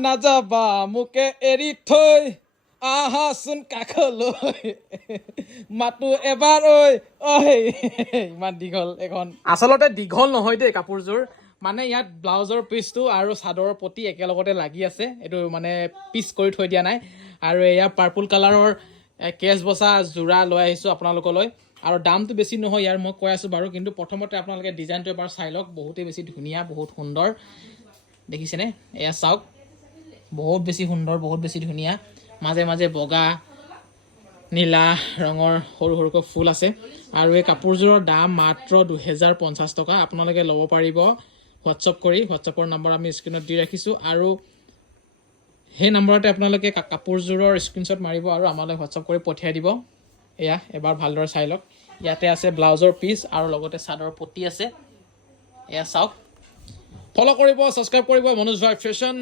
নাযাবা মোকে এৰি থৈ আহাচোন কাষলৈ মাতো এবাৰ ঐ ইমান দীঘল এখন আচলতে দীঘল নহয় দেই কাপোৰযোৰ মানে ইয়াত ব্লাউজৰ পিচটো আৰু চাদৰৰ পতি একেলগতে লাগি আছে এইটো মানে পিচ কৰি থৈ দিয়া নাই আৰু এয়া পাৰ্পল কালাৰৰ কেছ বচা যোৰা লৈ আহিছোঁ আপোনালোকলৈ আৰু দামটো বেছি নহয় ইয়াৰ মই কৈ আছোঁ বাৰু কিন্তু প্ৰথমতে আপোনালোকে ডিজাইনটো এবাৰ চাই লওক বহুতেই বেছি ধুনীয়া বহুত সুন্দৰ দেখিছেনে এয়া চাওক বহুত বেছি সুন্দৰ বহুত বেছি ধুনীয়া মাজে মাজে বগা নীলা ৰঙৰ সৰু সৰুকৈ ফুল আছে আৰু এই কাপোৰযোৰৰ দাম মাত্ৰ 2050 টকা আপোনালোকে ল'ব পাৰিব হোৱাটছআপ কৰি হোৱাটছআপৰ নম্বৰ আমি স্ক্ৰীনত দি ৰাখিছোঁ আৰু সেই নম্বৰতে আপোনালোকে কাপোৰযোৰৰ স্ক্ৰীনশ্বট মাৰিব আৰু আমালৈ হোৱাটছআপ কৰি পঠিয়াই দিব এয়া এবাৰ ভালদৰে চাই লওক ইয়াতে আছে ব্লাউজৰ পিচ আৰু লগতে চাদৰ পতি আছে এয়া চাওক ফ'ল' কৰিব ছাবস্ক্ৰাইব কৰিব মনোজ ভাই ফেশ্বন